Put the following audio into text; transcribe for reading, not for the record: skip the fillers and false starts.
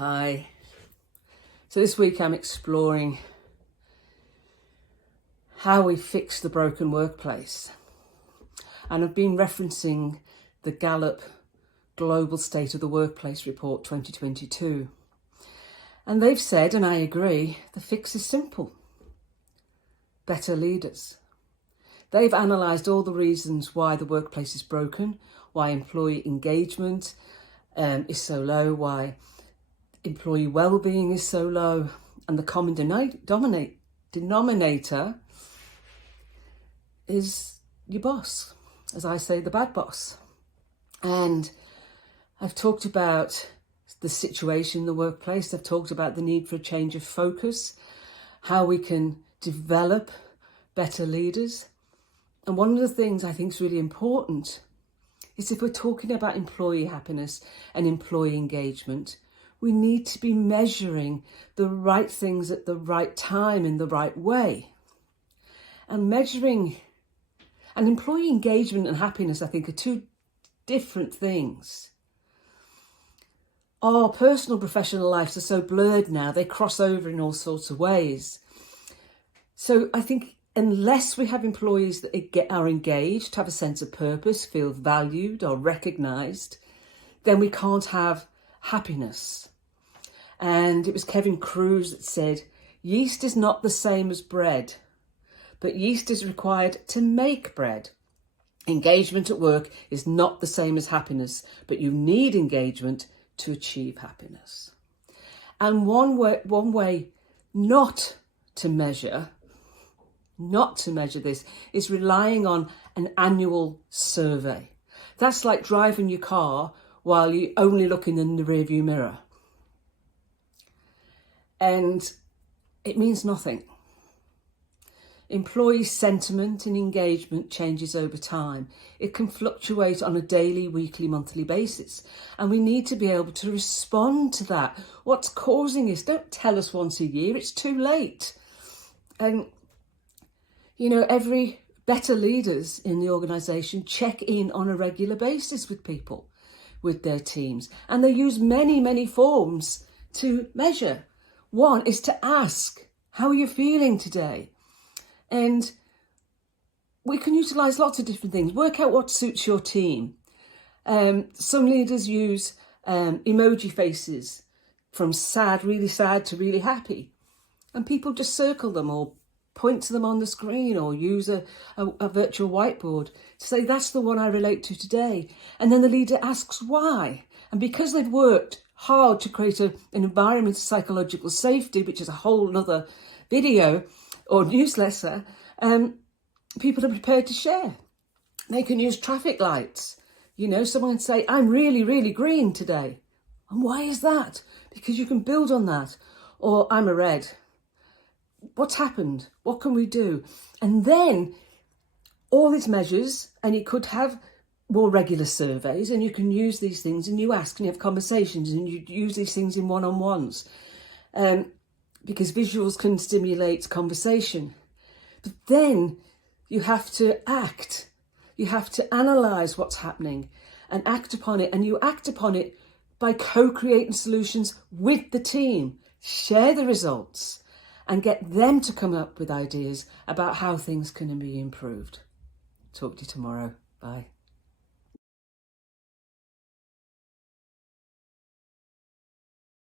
Hi. So this week I'm exploring how we fix the broken workplace. And I've been referencing the Gallup Global State of the Workplace Report 2022. And they've said, and I agree, the fix is simple. Better leaders. They've analysed all the reasons why the workplace is broken, why employee engagement is so low, why employee well-being is so low, and the common denominator is your boss, as I say, the bad boss. And I've talked about the situation in the workplace. I've talked about the need for a change of focus, how we can develop better leaders. And one of the things I think is really important is if we're talking about employee happiness and employee engagement, we need to be measuring the right things at the right time in the right way. And measuring and employee engagement and happiness, I think, are two different things. Our personal professional lives are so blurred now, they cross over in all sorts of ways. So I think unless we have employees that are engaged, have a sense of purpose, feel valued or recognised, then we can't have happiness. And it was Kevin Cruz that said, yeast is not the same as bread, but yeast is required to make bread. Engagement at work is not the same as happiness, but you need engagement to achieve happiness. And one way not to measure this is relying on an annual survey. That's like driving your car while you only looking in the rearview mirror. And it means nothing. Employee sentiment and engagement changes over time. It can fluctuate on a daily, weekly, monthly basis. And we need to be able to respond to that. What's causing this? Don't tell us once a year, it's too late. And, every better leaders in the organisation check in on a regular basis with people, with their teams. And they use many, many forms to measure. One is to ask, how are you feeling today? And we can utilise lots of different things. Work out what suits your team. Some leaders use emoji faces from sad, really sad to really happy. And people just circle them or point to them on the screen or use a virtual whiteboard to say, that's the one I relate to today. And then the leader asks why. And because they've worked hard to create an environment of psychological safety, which is a whole other video or newsletter, people are prepared to share. They can use traffic lights. Someone can say, I'm really, really green today. And why is that? Because you can build on that. Or I'm a red. What's happened? What can we do? And then all these measures, and you could have more regular surveys, and you can use these things, and you ask and you have conversations, and you use these things in one-on-ones, because visuals can stimulate conversation. But then you have to act. You have to analyse what's happening and act upon it. And you act upon it by co-creating solutions with the team. Share the results and get them to come up with ideas about how things can be improved. Talk to you tomorrow. Bye.